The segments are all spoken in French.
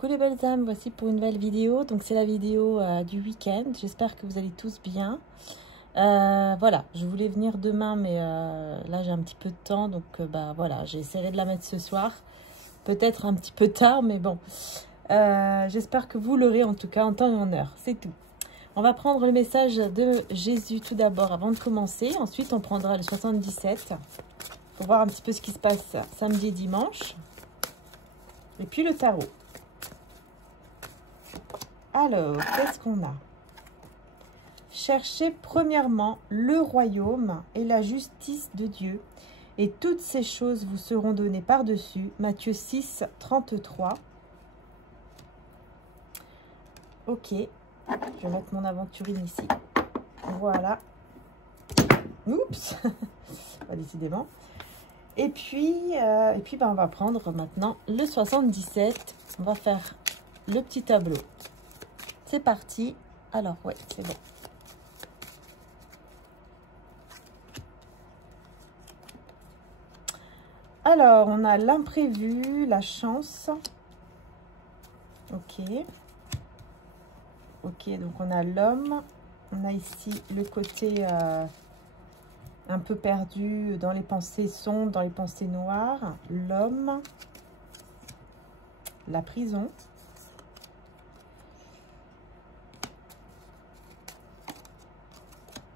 Coucou les belles âmes, voici pour une nouvelle vidéo. Donc c'est la vidéo du week-end. J'espère que vous allez tous bien. Voilà, je voulais venir demain, mais là j'ai un petit peu de temps. Donc bah voilà, j'ai essayé de la mettre ce soir. Peut-être un petit peu tard, mais bon. J'espère que vous l'aurez en tout cas en temps et en heure. C'est tout. On va prendre le message de Jésus tout d'abord avant de commencer. Ensuite, on prendra le 77 pour voir un petit peu ce qui se passe samedi et dimanche. Et puis le tarot. Alors, qu'est-ce qu'on a? Cherchez premièrement le royaume et la justice de Dieu, et toutes ces choses vous seront données par-dessus. Matthieu 6, 33. Ok, je vais mettre mon aventurine ici. Voilà. Oups, décidément. Et puis ben, on va prendre maintenant le 77. On va faire le petit tableau. C'est parti. Alors, ouais, c'est bon. Alors, on a l'imprévu, la chance. Ok. Ok, donc on a l'homme. On a ici le côté un peu perdu dans les pensées sombres, dans les pensées noires. L'homme. La prison.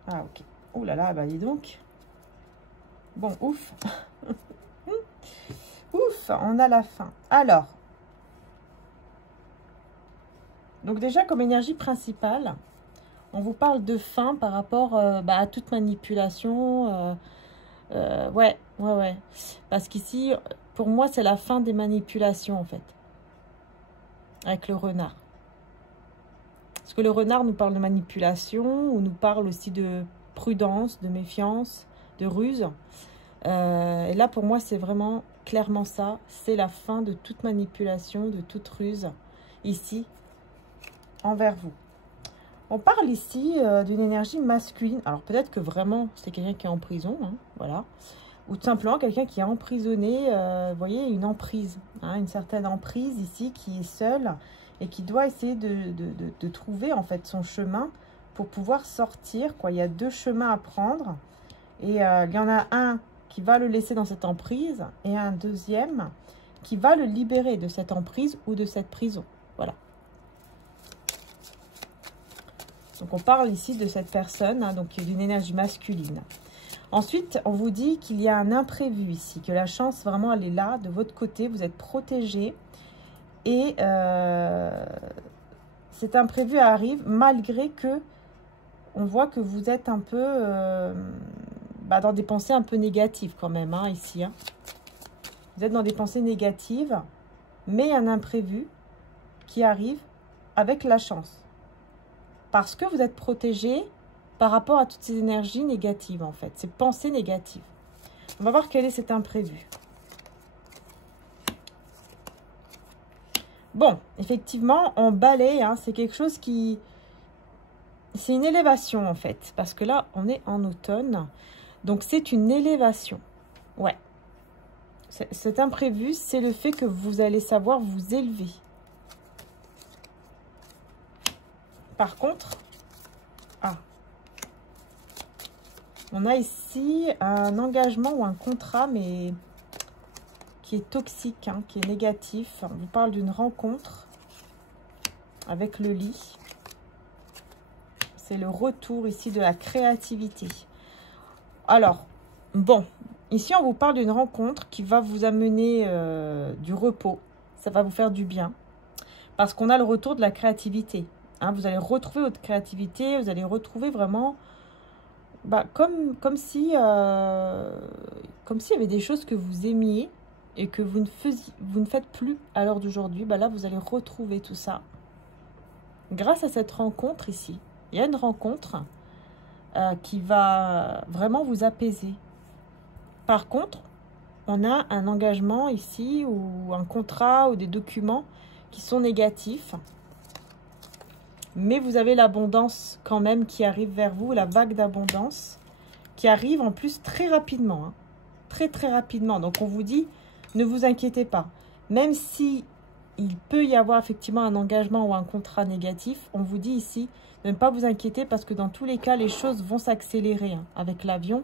Ah, ok. Oh là là, bah dis donc. Bon, ouf. Ouf, on a la fin. Alors. Donc déjà, comme énergie principale, on vous parle de fin par rapport à toute manipulation. Ouais. Parce qu'ici, pour moi, c'est la fin des manipulations, en fait. Avec le renard. Parce que le renard nous parle de manipulation, ou nous parle aussi de prudence, de méfiance, de ruse. Et là, pour moi, c'est vraiment clairement ça. C'est la fin de toute manipulation, de toute ruse, ici, envers vous. On parle ici d'une énergie masculine. Alors, peut-être que vraiment, c'est quelqu'un qui est en prison, hein, voilà. Ou tout simplement quelqu'un qui est emprisonné, vous voyez, une emprise, hein, une certaine emprise ici, qui est seule, et qui doit essayer de trouver en fait son chemin pour pouvoir sortir, quoi. Il y a deux chemins à prendre et il y en a un qui va le laisser dans cette emprise et un deuxième qui va le libérer de cette emprise ou de cette prison. Voilà. Donc on parle ici de cette personne, hein, donc d'une énergie masculine. Ensuite, on vous dit qu'il y a un imprévu ici, que la chance vraiment elle est là, de votre côté, vous êtes protégé. Et cet imprévu arrive malgré que on voit que vous êtes un peu dans des pensées un peu négatives quand même, hein, ici. Hein. Vous êtes dans des pensées négatives, mais un imprévu qui arrive avec la chance. Parce que vous êtes protégé par rapport à toutes ces énergies négatives, en fait, ces pensées négatives. On va voir quel est cet imprévu. Bon, effectivement, on balaye, hein, c'est quelque chose qui... C'est une élévation, en fait. Parce que là, on est en automne. Donc, c'est une élévation. Ouais. Cet imprévu, c'est le fait que vous allez savoir vous élever. Par contre... Ah. On a ici un engagement ou un contrat, mais... qui est toxique, hein, qui est négatif. On vous parle d'une rencontre avec le lit. C'est le retour ici de la créativité. Alors, bon, ici on vous parle d'une rencontre qui va vous amener du repos. Ça va vous faire du bien. Parce qu'on a le retour de la créativité. Hein, vous allez retrouver votre créativité, vous allez retrouver vraiment... comme si il y avait des choses que vous aimiez et que vous ne faites plus à l'heure d'aujourd'hui, là, vous allez retrouver tout ça. Grâce à cette rencontre ici, il y a une rencontre qui va vraiment vous apaiser. Par contre, on a un engagement ici ou un contrat ou des documents qui sont négatifs. Mais vous avez l'abondance quand même qui arrive vers vous, la vague d'abondance qui arrive en plus très rapidement. Hein, très rapidement. Donc on vous dit... Ne vous inquiétez pas. Même si il peut y avoir effectivement un engagement ou un contrat négatif. On vous dit ici de ne pas vous inquiéter parce que dans tous les cas, les choses vont s'accélérer hein. Avec l'avion,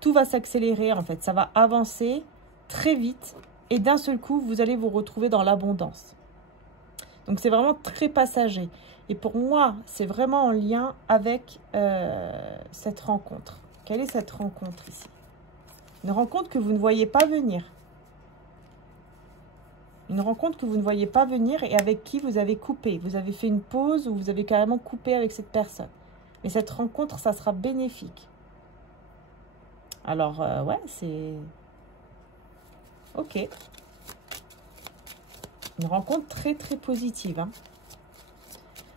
tout va s'accélérer en fait. Ça va avancer très vite et d'un seul coup, vous allez vous retrouver dans l'abondance. Donc, c'est vraiment très passager. Et pour moi, c'est vraiment en lien avec cette rencontre. Quelle est cette rencontre ici? Une rencontre que vous ne voyez pas venir. Une rencontre que vous ne voyez pas venir et avec qui vous avez coupé. Vous avez fait une pause ou vous avez carrément coupé avec cette personne. Mais cette rencontre, ça sera bénéfique. Alors, ouais, c'est... Ok. Une rencontre très, très positive. Hein.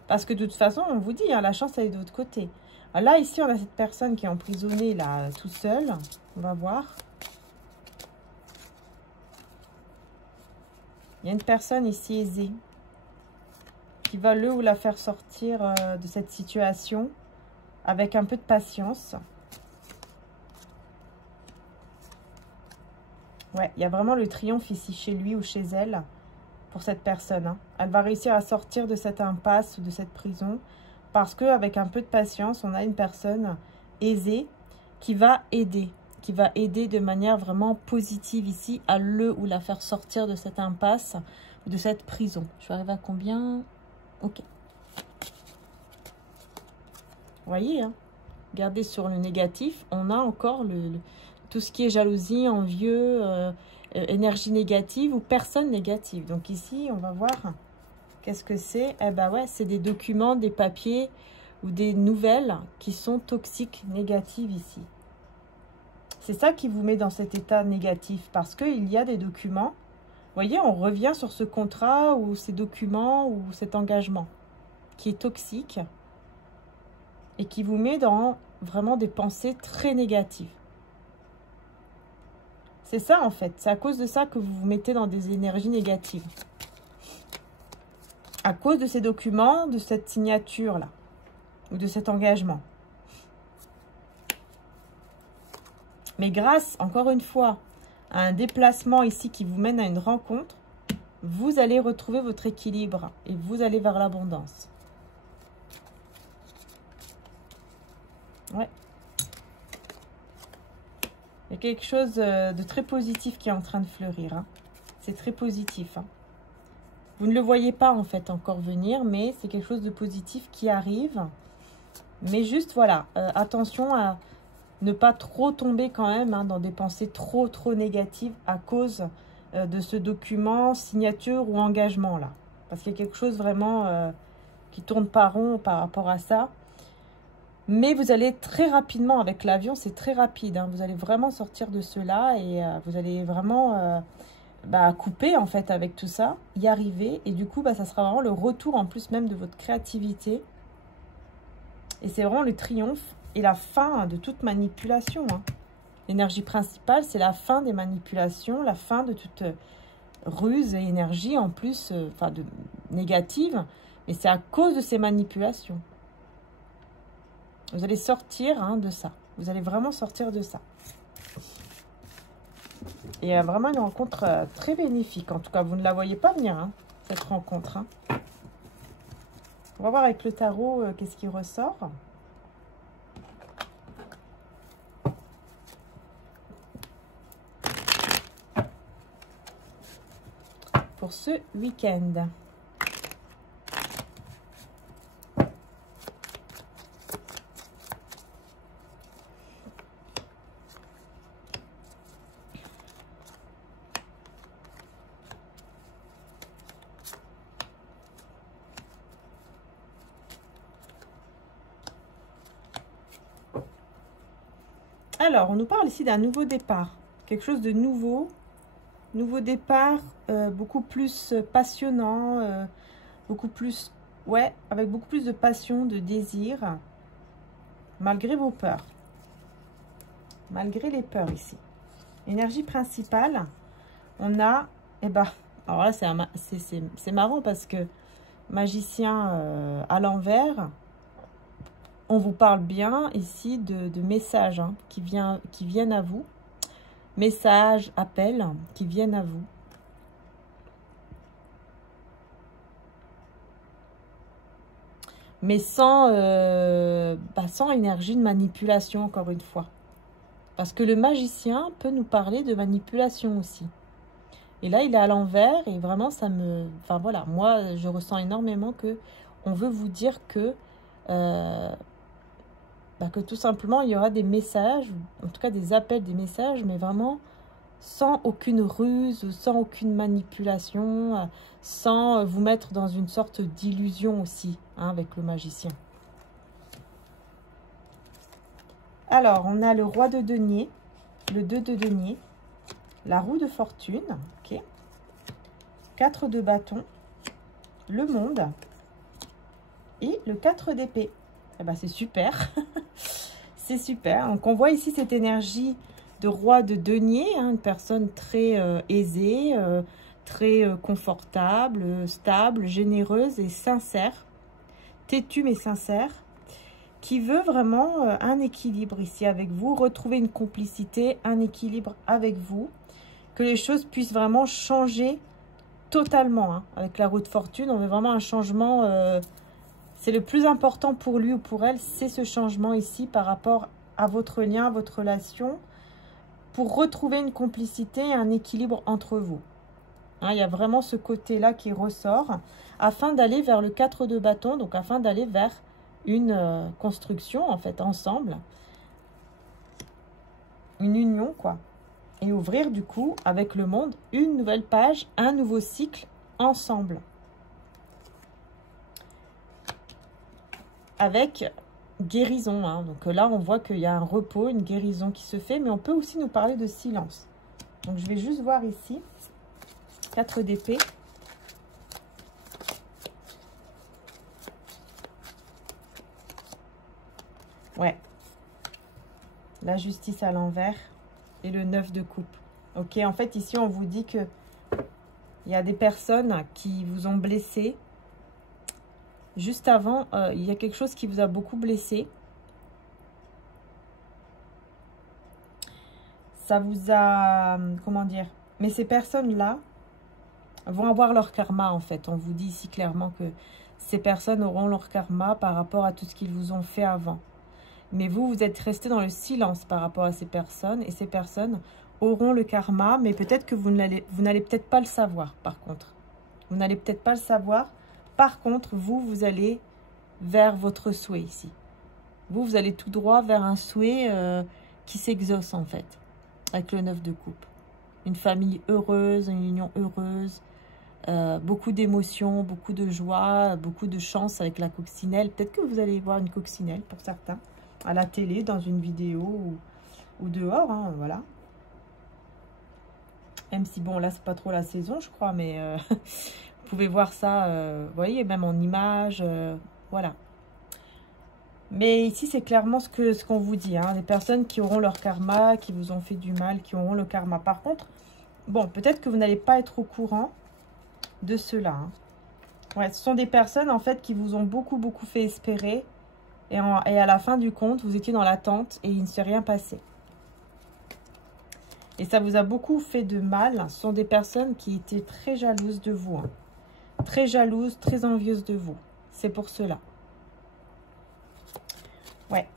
Parce que de toute façon, on vous dit, hein, la chance, elle est de l'autre côté. Alors là, ici, on a cette personne qui est emprisonnée, là, tout seul. On va voir. Il y a une personne ici aisée qui va le ou la faire sortir de cette situation avec un peu de patience. Ouais, il y a vraiment le triomphe ici chez lui ou chez elle pour cette personne. Hein. Elle va réussir à sortir de cette impasse ou de cette prison parce qu'avec un peu de patience, on a une personne aisée qui va aider. Qui va aider de manière vraiment positive ici à le ou la faire sortir de cette impasse ou de cette prison. Je vais arriver à combien? Ok. Vous voyez, hein, regardez sur le négatif, on a encore tout ce qui est jalousie, envieux, énergie négative ou personne négative. Donc ici, on va voir qu'est-ce que c'est. Eh ben ouais, c'est des documents, des papiers ou des nouvelles qui sont toxiques, négatives ici. C'est ça qui vous met dans cet état négatif parce qu'il y a des documents. Vous voyez, on revient sur ce contrat ou ces documents ou cet engagement qui est toxique et qui vous met dans vraiment des pensées très négatives. C'est ça en fait. C'est à cause de ça que vous vous mettez dans des énergies négatives. À cause de ces documents, de cette signature-là ou de cet engagement. Mais grâce, encore une fois, à un déplacement ici qui vous mène à une rencontre, vous allez retrouver votre équilibre et vous allez vers l'abondance. Ouais. Il y a quelque chose de très positif qui est en train de fleurir. Hein. C'est très positif. Hein. Vous ne le voyez pas en fait encore venir, mais c'est quelque chose de positif qui arrive. Mais juste, voilà, attention à ne pas trop tomber quand même hein, dans des pensées trop négatives à cause de ce document, signature ou engagement là. Parce qu'il y a quelque chose vraiment qui tourne pas rond par rapport à ça. Mais vous allez très rapidement avec l'avion, c'est très rapide. Hein, vous allez vraiment sortir de cela et vous allez vraiment couper en fait avec tout ça, y arriver. Et du coup, ça sera vraiment le retour en plus même de votre créativité. Et c'est vraiment le triomphe. Et la fin de toute manipulation. Hein. L'énergie principale, c'est la fin des manipulations, la fin de toute ruse et énergie en plus, de négative. Mais c'est à cause de ces manipulations. Vous allez sortir hein, de ça. Vous allez vraiment sortir de ça. Et il y a vraiment une rencontre très bénéfique. En tout cas, vous ne la voyez pas venir, hein, cette rencontre. Hein. On va voir avec le tarot qu'est-ce qui ressort. Pour ce week-end. Alors, on nous parle ici d'un nouveau départ. Quelque chose de nouveau. Nouveau départ, beaucoup plus passionnant, beaucoup plus, ouais, avec beaucoup plus de passion, de désir, malgré vos peurs. Malgré les peurs ici. Énergie principale, on a, alors là, c'est marrant parce que magicien à l'envers, on vous parle bien ici de messages hein, qui viennent à vous. Messages, appels qui viennent à vous. mais sans énergie de manipulation, encore une fois. Parce que le magicien peut nous parler de manipulation aussi. Et là, il est à l'envers et vraiment, ça me... Enfin voilà, moi, je ressens énormément que on veut vous dire que tout simplement, il y aura des messages, en tout cas des appels, des messages, mais vraiment sans aucune ruse, sans aucune manipulation, sans vous mettre dans une sorte d'illusion aussi, hein, avec le magicien. Alors, on a le roi de denier, le 2 de denier, la roue de fortune, ok, 4 de bâton, le monde et le 4 d'épée. Eh ben, c'est super, c'est super. Donc, on voit ici cette énergie de roi de denier, hein, une personne très aisée, très confortable, stable, généreuse et sincère, têtue mais sincère, qui veut vraiment un équilibre ici avec vous, retrouver une complicité, un équilibre avec vous, que les choses puissent vraiment changer totalement. Hein. Avec la roue de fortune, on veut vraiment un changement, c'est le plus important pour lui ou pour elle, c'est ce changement ici par rapport à votre lien, à votre relation, pour retrouver une complicité et un équilibre entre vous. Hein, il y a vraiment ce côté-là qui ressort, afin d'aller vers le 4 de bâton, donc afin d'aller vers une construction, en fait, ensemble. Une union, quoi. Et ouvrir, du coup, avec le monde, une nouvelle page, un nouveau cycle, ensemble. Avec guérison, hein. Donc là, on voit qu'il y a un repos, une guérison qui se fait, mais on peut aussi nous parler de silence. Donc, je vais juste voir ici. 4 d'épée. Ouais. La justice à l'envers et le 9 de coupe. Ok, en fait, ici, on vous dit que il y a des personnes qui vous ont blessé. Juste avant, il y a quelque chose qui vous a beaucoup blessé. Ça vous a... Comment dire? Mais ces personnes-là vont avoir leur karma, en fait. On vous dit ici clairement que ces personnes auront leur karma par rapport à tout ce qu'ils vous ont fait avant. Mais vous, vous êtes resté dans le silence par rapport à ces personnes. Et ces personnes auront le karma, mais peut-être que vous n'allez peut-être pas le savoir, par contre. Vous n'allez peut-être pas le savoir. Par contre, vous allez vers votre souhait ici. Vous allez tout droit vers un souhait qui s'exauce, en fait, avec le 9 de coupe. Une famille heureuse, une union heureuse, beaucoup d'émotions, beaucoup de joie, beaucoup de chance avec la coccinelle. Peut-être que vous allez voir une coccinelle pour certains, à la télé, dans une vidéo ou dehors, hein, voilà. Même si, bon, là, c'est pas trop la saison, je crois, mais vous pouvez voir ça, vous voyez, même en image, voilà. Mais ici, c'est clairement ce qu'on vous dit, hein, les personnes qui auront leur karma, qui vous ont fait du mal, qui auront le karma. Par contre, bon, peut-être que vous n'allez pas être au courant de cela. Hein. Ouais, ce sont des personnes, en fait, qui vous ont beaucoup fait espérer. Et à la fin du compte, vous étiez dans l'attente et il ne s'est rien passé. Et ça vous a beaucoup fait de mal. Ce sont des personnes qui étaient très jalouses de vous. Hein. Très jalouses, très envieuses de vous. C'est pour cela. Ouais.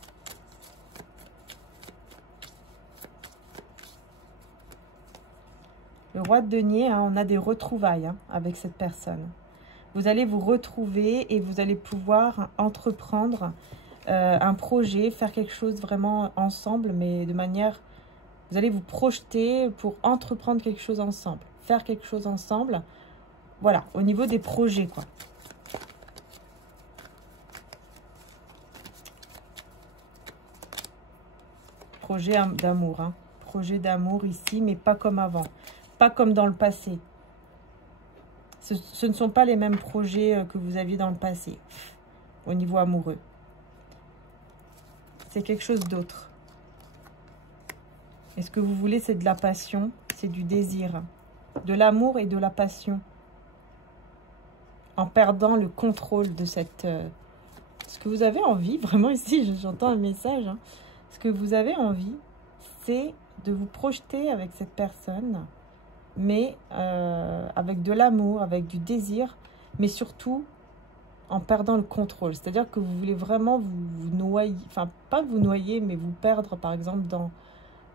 Le roi de denier, hein, on a des retrouvailles hein, avec cette personne. Vous allez vous retrouver et vous allez pouvoir entreprendre un projet, faire quelque chose vraiment ensemble, mais de manière... Vous allez vous projeter pour entreprendre quelque chose ensemble, faire quelque chose ensemble. Voilà, au niveau des projets, quoi. Projet d'amour, hein. Projet d'amour ici, mais pas comme avant. Pas comme dans le passé. Ce ne sont pas les mêmes projets que vous aviez dans le passé, au niveau amoureux. C'est quelque chose d'autre. Et ce que vous voulez, c'est de la passion, c'est du désir. De l'amour et de la passion. En perdant le contrôle de cette... ce que vous avez envie, vraiment ici, j'entends un message. Hein. Ce que vous avez envie, c'est de vous projeter avec cette personne, mais avec de l'amour, avec du désir, mais surtout en perdant le contrôle. C'est-à-dire que vous voulez vraiment vous noyer, enfin pas vous noyer, mais vous perdre par exemple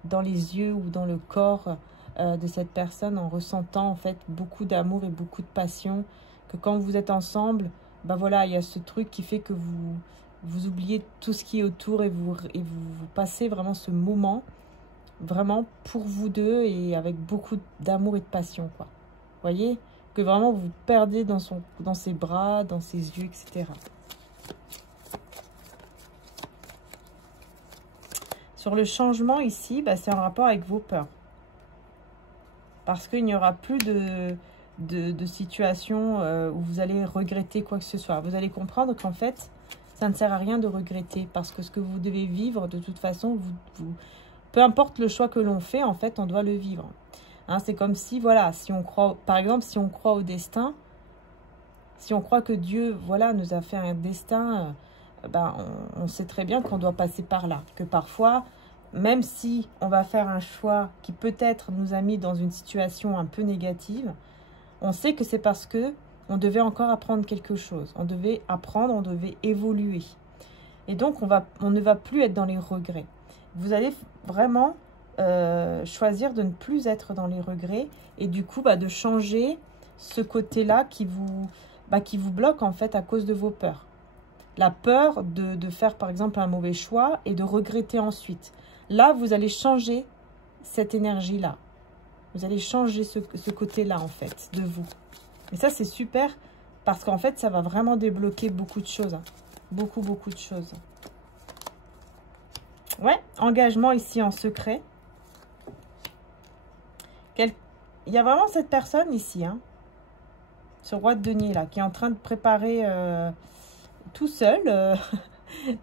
dans les yeux ou dans le corps de cette personne en ressentant en fait beaucoup d'amour et beaucoup de passion. Que quand vous êtes ensemble, ben voilà, il y a ce truc qui fait que vous oubliez tout ce qui est autour et vous passez vraiment ce moment vraiment pour vous deux et avec beaucoup d'amour et de passion, quoi. Vous voyez? Que vraiment vous perdez dans ses bras, dans ses yeux, etc. Sur le changement ici, bah, c'est en rapport avec vos peurs. Parce qu'il n'y aura plus de situation où vous allez regretter quoi que ce soit. Vous allez comprendre qu'en fait, ça ne sert à rien de regretter. Parce que ce que vous devez vivre, de toute façon, peu importe le choix que l'on fait, en fait, on doit le vivre. Hein, c'est comme si, voilà, si on croit, par exemple, si on croit au destin, si on croit que Dieu, voilà, nous a fait un destin, ben, on sait très bien qu'on doit passer par là. Que parfois, même si on va faire un choix qui peut-être nous a mis dans une situation un peu négative, on sait que c'est parce que on devait encore apprendre quelque chose. On devait apprendre, on devait évoluer. Et donc, on ne va plus être dans les regrets. Vous allez vraiment choisir de ne plus être dans les regrets et du coup bah, de changer ce côté-là qui vous bloque en fait à cause de vos peurs. La peur de faire par exemple un mauvais choix et de regretter ensuite. Là, vous allez changer cette énergie-là. Vous allez changer ce côté-là en fait de vous. Et ça c'est super parce qu'en fait ça va vraiment débloquer beaucoup de choses. Hein. Beaucoup de choses. Ouais, engagement ici en secret. Il y a vraiment cette personne ici, hein, ce roi de denier là, qui est en train de préparer tout seul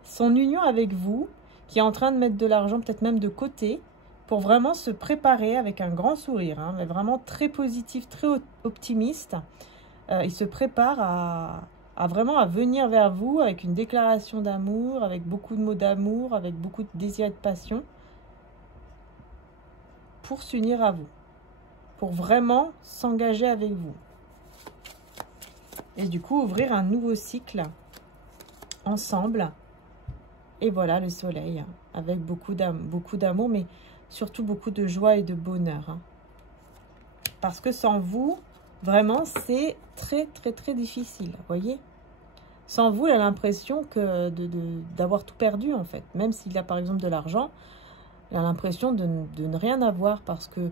son union avec vous, qui est en train de mettre de l'argent, peut-être même de côté, pour vraiment se préparer avec un grand sourire, hein, mais vraiment très positif, très optimiste. Il se prépare à vraiment à venir vers vous avec une déclaration d'amour, avec beaucoup de mots d'amour, avec beaucoup de désir et de passion, pour s'unir à vous, pour vraiment s'engager avec vous. Et du coup, ouvrir un nouveau cycle ensemble. Et voilà le soleil, avec beaucoup d'amour, mais surtout beaucoup de joie et de bonheur. Hein. Parce que sans vous, vraiment, c'est très difficile, vous voyez. Sans vous, il a l'impression que d'avoir tout perdu, en fait. Même s'il a, par exemple, de l'argent, il a l'impression de ne rien avoir parce que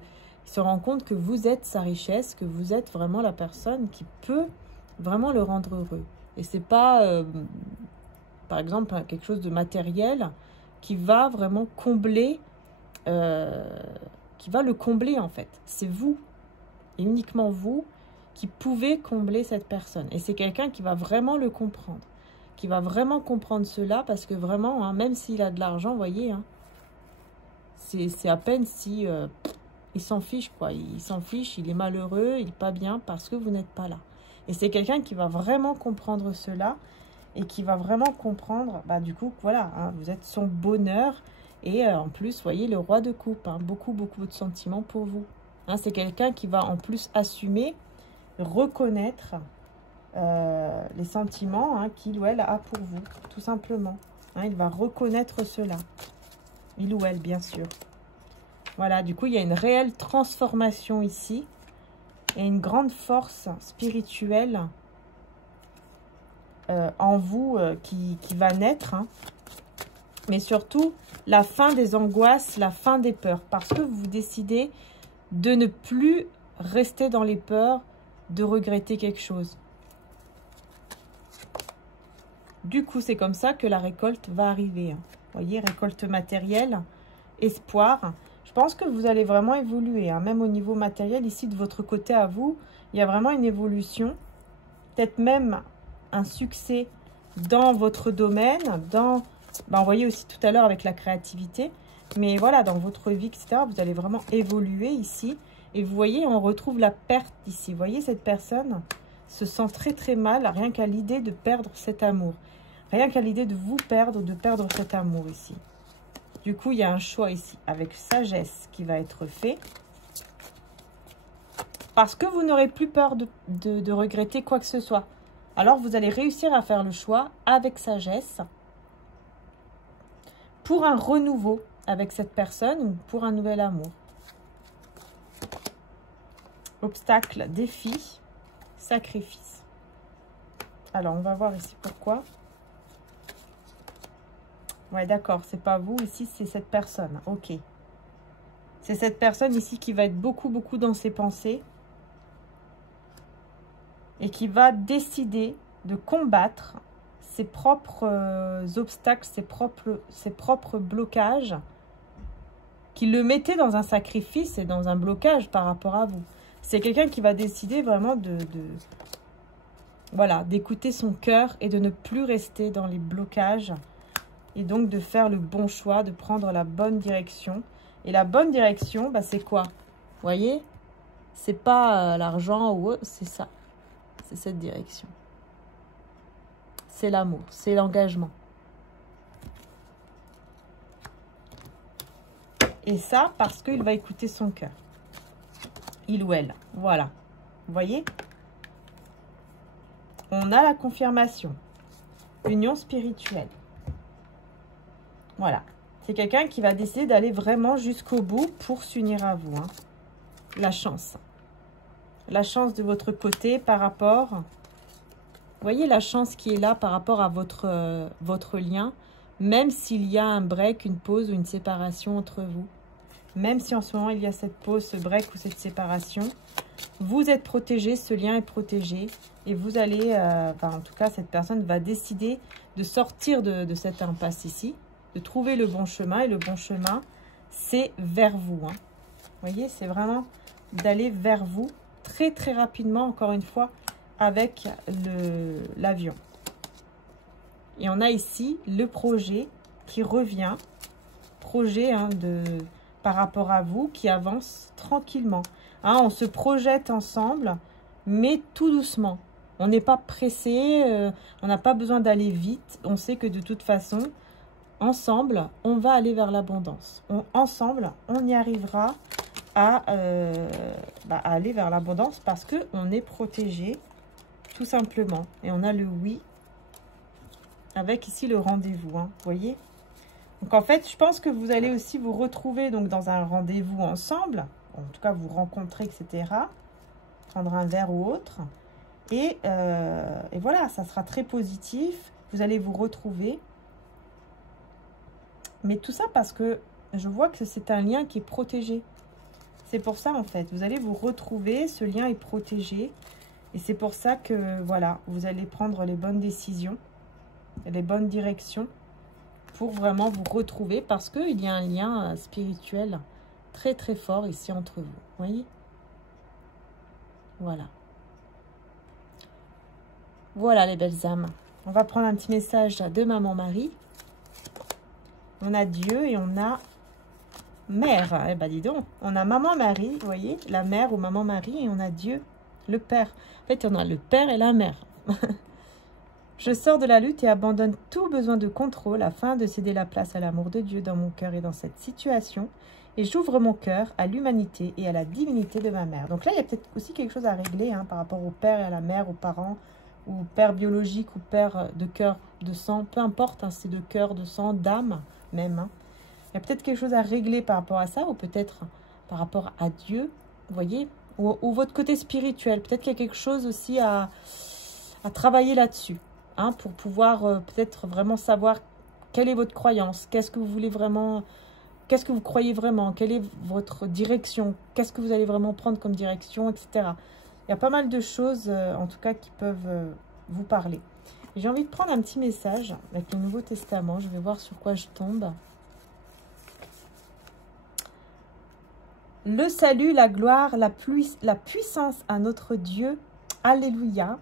il se rend compte que vous êtes sa richesse, que vous êtes vraiment la personne qui peut vraiment le rendre heureux. Et c'est pas, par exemple, quelque chose de matériel qui va vraiment combler, qui va le combler en fait. C'est vous, et uniquement vous, qui pouvez combler cette personne. Et c'est quelqu'un qui va vraiment le comprendre, qui va vraiment comprendre cela parce que vraiment, hein, même s'il a de l'argent, vous voyez, hein, c'est à peine si... il s'en fiche, quoi. Il s'en fiche, il est malheureux, il n'est pas bien parce que vous n'êtes pas là. Et c'est quelqu'un qui va vraiment comprendre cela et qui va vraiment comprendre, bah, du coup, voilà, hein, vous êtes son bonheur. Et en plus, voyez, le roi de coupe, hein, beaucoup de sentiments pour vous. Hein, c'est quelqu'un qui va en plus assumer, reconnaître les sentiments hein, qu'il ou elle a pour vous, tout simplement. Hein, il va reconnaître cela. Il ou elle, bien sûr. Voilà, du coup, il y a une réelle transformation ici. Et une grande force spirituelle en vous qui va naître. Hein. Mais surtout, la fin des angoisses, la fin des peurs. Parce que vous décidez de ne plus rester dans les peurs, de regretter quelque chose. Du coup, c'est comme ça que la récolte va arriver. Hein. Vous voyez, récolte matérielle, espoir. Je pense que vous allez vraiment évoluer, hein. Même au niveau matériel, ici, de votre côté à vous, il y a vraiment une évolution. Peut-être même un succès dans votre domaine, dans, ben, vous voyez aussi tout à l'heure avec la créativité. Mais voilà, dans votre vie, etc., vous allez vraiment évoluer ici. Et vous voyez, on retrouve la perte ici. Vous voyez, cette personne se sent très mal, rien qu'à l'idée de perdre cet amour. Rien qu'à l'idée de vous perdre, de perdre cet amour ici. Du coup, il y a un choix ici avec sagesse qui va être fait. Parce que vous n'aurez plus peur de regretter quoi que ce soit. alors vous allez réussir à faire le choix avec sagesse pour un renouveau avec cette personne ou pour un nouvel amour. Obstacle, défi, sacrifice. Alors, on va voir ici pourquoi. Ouais, d'accord, c'est pas vous, ici, c'est cette personne. Ok. C'est cette personne ici qui va être beaucoup dans ses pensées et qui va décider de combattre ses propres obstacles, ses propres blocages qui le mettaient dans un sacrifice et dans un blocage par rapport à vous. C'est quelqu'un qui va décider vraiment voilà, d'écouter son cœur et de ne plus rester dans les blocages et donc de faire le bon choix, de prendre la bonne direction. Et la bonne direction, bah, c'est quoi? Vous voyez? C'est pas l'argent ou c'est ça. C'est cette direction. C'est l'amour, c'est l'engagement. Et ça, parce qu'il va écouter son cœur. Il ou elle. Voilà. Vous voyez? On a la confirmation. Union spirituelle. Voilà. C'est quelqu'un qui va décider d'aller vraiment jusqu'au bout pour s'unir à vous. Hein. La chance. La chance de votre côté par rapport... Vous voyez la chance qui est là par rapport à votre lien, même s'il y a un break, une pause ou une séparation entre vous. Même si en ce moment il y a cette pause, ce break ou cette séparation, vous êtes protégé, ce lien est protégé. Et vous allez, en tout cas cette personne va décider de sortir de cette impasse ici, de trouver le bon chemin. Et le bon chemin, c'est vers vous. Hein. Vous voyez, c'est vraiment d'aller vers vous très rapidement, encore une fois, avec l'avion. Et on a ici le projet qui revient, projet par rapport à vous, qui avance tranquillement. Hein, on se projette ensemble, mais tout doucement. On n'est pas pressé, on n'a pas besoin d'aller vite. On sait que de toute façon, ensemble, on va aller vers l'abondance. Ensemble, on y arrivera à aller vers l'abondance parce qu'on est protégé, tout simplement. Et on a le oui, avec ici le rendez-vous, hein, vous voyez. Donc en fait, je pense que vous allez aussi vous retrouver donc dans un rendez-vous ensemble. En tout cas, vous rencontrer, etc. Prendre un verre ou autre. Et voilà, ça sera très positif. Vous allez vous retrouver. Mais tout ça parce que je vois que c'est un lien qui est protégé. C'est pour ça, en fait. Vous allez vous retrouver, ce lien est protégé. Et c'est pour ça que, voilà, vous allez prendre les bonnes décisions, les bonnes directions pour vraiment vous retrouver parce qu'il y a un lien spirituel très fort ici entre vous. Vous voyez? Voilà. Voilà les belles âmes. On va prendre un petit message de Maman Marie. On a Dieu et on a Mère. Eh ben dis donc, on a Maman Marie, vous voyez, la Mère ou Maman Marie, et on a Dieu, le Père. En fait, on a le Père et la Mère. Je sors de la lutte et abandonne tout besoin de contrôle afin de céder la place à l'amour de Dieu dans mon cœur et dans cette situation. Et j'ouvre mon cœur à l'humanité et à la divinité de ma mère. Donc là, il y a peut-être aussi quelque chose à régler hein, par rapport au père et à la mère, aux parents, ou père biologique ou père de cœur, de sang. Peu importe, hein, c'est de cœur, de sang, d'âme même. Hein. Il y a peut-être quelque chose à régler par rapport à ça ou peut-être par rapport à Dieu, vous voyez, ou votre côté spirituel. Peut-être qu'il y a quelque chose aussi à travailler là-dessus. Hein, pour pouvoir peut-être vraiment savoir quelle est votre croyance, qu'est-ce que vous voulez vraiment, qu'est-ce que vous croyez vraiment, quelle est votre direction, qu'est-ce que vous allez vraiment prendre comme direction, etc. Il y a pas mal de choses, en tout cas, qui peuvent vous parler. J'ai envie de prendre un petit message avec le Nouveau Testament. Je vais voir sur quoi je tombe. Le salut, la gloire, la puissance à notre Dieu. Alléluia.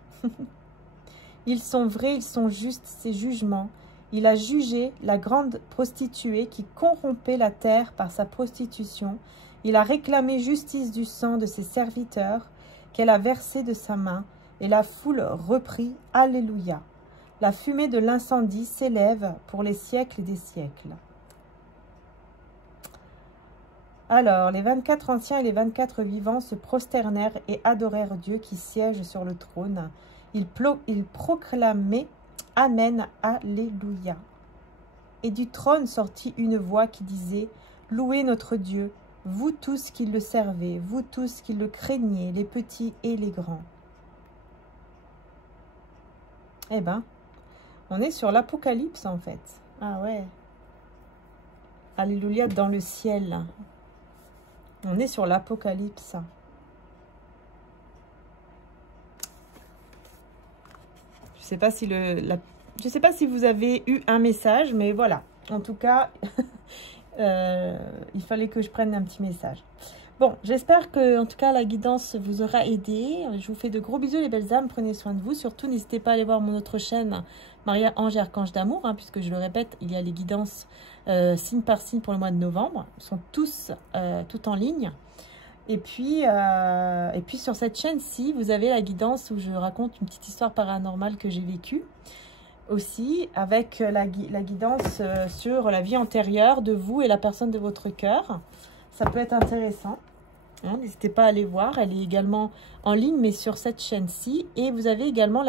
Ils sont vrais, ils sont justes, ces jugements. Il a jugé la grande prostituée qui corrompait la terre par sa prostitution. Il a réclamé justice du sang de ses serviteurs qu'elle a versé de sa main. Et la foule reprit. Alléluia. La fumée de l'incendie s'élève pour les siècles des siècles. Alors, les 24 anciens et les 24 vivants se prosternèrent et adorèrent Dieu qui siège sur le trône. Il proclamait « Amen, Alléluia ». Et du trône sortit une voix qui disait « Louez notre Dieu, vous tous qui le servez, vous tous qui le craignez, les petits et les grands. » Eh ben, on est sur l'Apocalypse en fait. Ah ouais. Alléluia dans le ciel. On est sur l'Apocalypse. Je sais pas si je sais pas si vous avez eu un message, mais voilà. En tout cas, il fallait que je prenne un petit message. Bon, j'espère que, en tout cas, la guidance vous aura aidé. Je vous fais de gros bisous, les belles âmes. Prenez soin de vous. Surtout, n'hésitez pas à aller voir mon autre chaîne, Maria Ange et Archange d'amour, hein, puisque je le répète, il y a les guidances signe par signe pour le mois de novembre. Ils sont tous tout en ligne. Et puis sur cette chaîne-ci, vous avez la guidance où je raconte une petite histoire paranormale que j'ai vécue. Aussi, avec la guidance sur la vie antérieure de vous et la personne de votre cœur. Ça peut être intéressant. Hein, n'hésitez pas à aller voir. Elle est également en ligne, mais sur cette chaîne-ci. Et vous avez également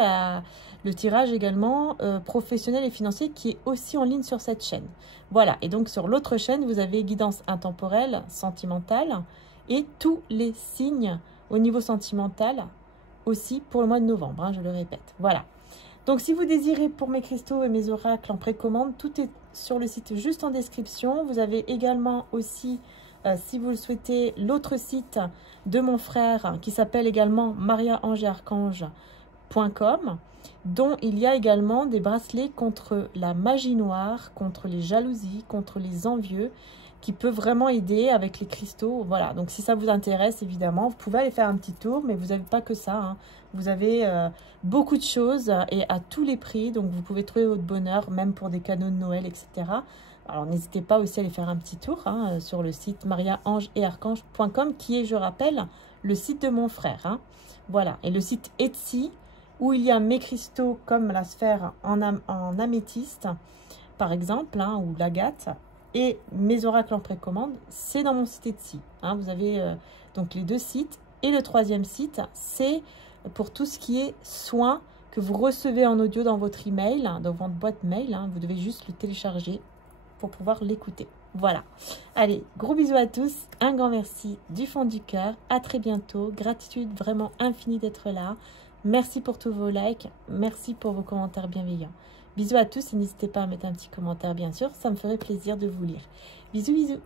le tirage également professionnel et financier qui est aussi en ligne sur cette chaîne. Voilà. Et donc, sur l'autre chaîne, vous avez guidance intemporelle, sentimentale et tous les signes au niveau sentimental aussi pour le mois de novembre. Hein, je le répète. Voilà. Donc, si vous désirez pour mes cristaux et mes oracles en précommande, tout est sur le site juste en description. Vous avez également aussi, si vous le souhaitez, l'autre site de mon frère qui s'appelle également mariaangeetarchange.com, dont il y a également des bracelets contre la magie noire, contre les jalousies, contre les envieux, qui peut vraiment aider avec les cristaux. Voilà, donc si ça vous intéresse, évidemment, vous pouvez aller faire un petit tour, mais vous n'avez pas que ça. Hein. Vous avez beaucoup de choses et à tous les prix, donc vous pouvez trouver votre bonheur, même pour des cadeaux de Noël, etc. Alors n'hésitez pas aussi à aller faire un petit tour hein, sur le site mariaangeetarchange.com, qui est, je rappelle, le site de mon frère. Hein. Voilà, et le site Etsy, où il y a mes cristaux comme la sphère en améthyste, par exemple, hein, ou l'agate, et mes oracles en précommande, c'est dans mon site Etsy. Hein, vous avez donc les deux sites. Et le troisième site, c'est pour tout ce qui est soins que vous recevez en audio dans votre email, dans votre boîte mail. Hein, vous devez juste le télécharger pour pouvoir l'écouter. Voilà. Allez, gros bisous à tous. Un grand merci du fond du cœur. À très bientôt. Gratitude vraiment infinie d'être là. Merci pour tous vos likes. Merci pour vos commentaires bienveillants. Bisous à tous et n'hésitez pas à mettre un petit commentaire, bien sûr. Ça me ferait plaisir de vous lire. Bisous, bisous.